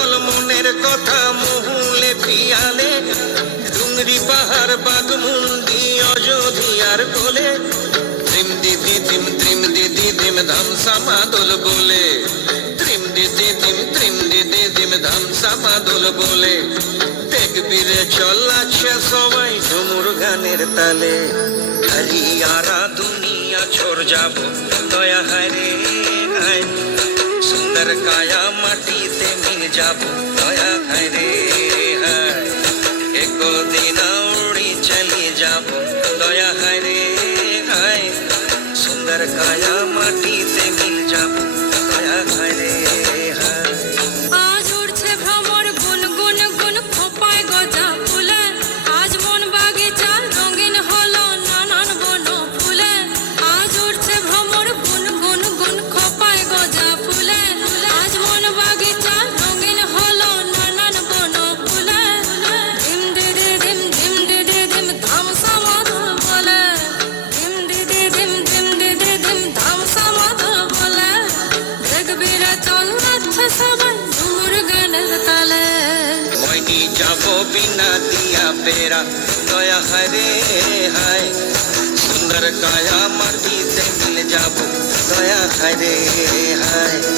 মনের কথা মহুলে পিয়ালে, ডুংরি পাহাড় বাগমুন্ডি অযোধিয়ার কোলে। ত্রিম দিদি তিম ত্রিম দিদি দিম ধাম সামাদল বলে। ত্রিম দিদি তিম ত্রিম দিদি দিম ধাম সামাদল বলে। দেখবিরে চল্লাচ্ছে সবাই ঝুমুর গানের তালে। হরিয়ারা দুনিয়া ছোড় যাব। দয়া রে হায়। সুন্দর কায়া মিল যাব, দয়া হায় রে হায়। একদিন উড়ি চলে যাব, দয়া হায় রে হায়। সুন্দর কায়া মাটিতে মিল যাব, দয়া হায় যাব বিনা দিয়া বেড়া দয়া হায় রে হায় সুন্দর কায়া মাটি মিল যাব দয়া হায় রে হায়